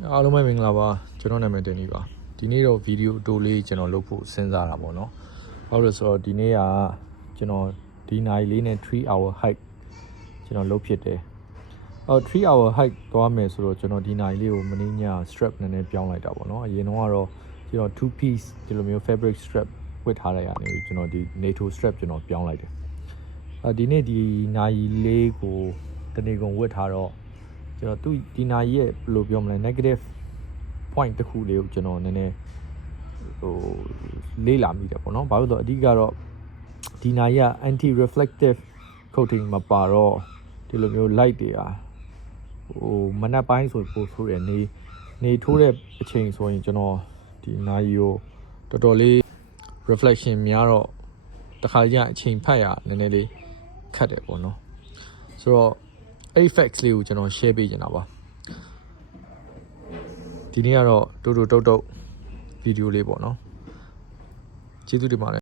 အားလုံးပဲမင်္ဂလာပါကျွန်တော်နာမည်တင်နေပါဒီနေ့တော့ဗီဒီယိုအတိုလေးကျွန်တော်လုပ်ဖို့စဉ်းစားတာပေါ့နော်ဘာလို့လဲဆိုတော့ဒီနေ့ကကျွန်တော်ဒီနိုင်လေးနဲ့3 hour hike ကျွန်တော်လုပ်ဖြစ်တယ်အော်3 hour hike သွားမယ်ဆိုတော့ကျွန်တော်ဒီနိုင်လေးကိုမင်းည strap နည်းနည်းပြောင်းလိုက်တာပေါ့နော်အရင်တော့ကတော့ကျွန်တော်2 piece ဒီလိုမျိုး fabric strap ဝတ်ထားလိုက်ရတယ်ကျွန်တော်ဒီ NATO strap ကျွန်တော်ပြောင်းလိုက်တယ်အဲဒီနေ့ဒီနိုင်လေးကိုတနေ့ကုန်ဝတ်ထားတော့ ကျွန်တော်သူဒီနာရီရဲ့ဘယ်လိုပြောမလဲ negative point တစ်ခုလေးကိုကျွန်တော်နည်းနည်းဟိုလေးလာမိတယ်ပေါ့နော်ဘာလို့လဲဆိုတော့အဓိကတော့ဒီနာရီက anti reflective coating မပါတော့ဒီလိုမျိုး light တွေอ่ะဟိုမနက်ပိုင်းဆိုပို့ဆိုရနေနေထိုးတဲ့အချိန်ဆိုရင်ကျွန်တော်ဒီနာရီကိုတော်တော်လေး reflection များတော့တခါကျရင်အချိန်ဖတ်ရနည်းနည်းလေးခတ်တယ်ပေါ့နော်ဆိုတော့ အဲ့ဒီ facts လေးကိုကျွန်တော် share ပေးချင်တာပါဒီနေ့ကတော့တူတူတုတ်တုတ်ဗီဒီယိုလေးပေါ့နော်ကျေးဇူးတင်ပါတယ်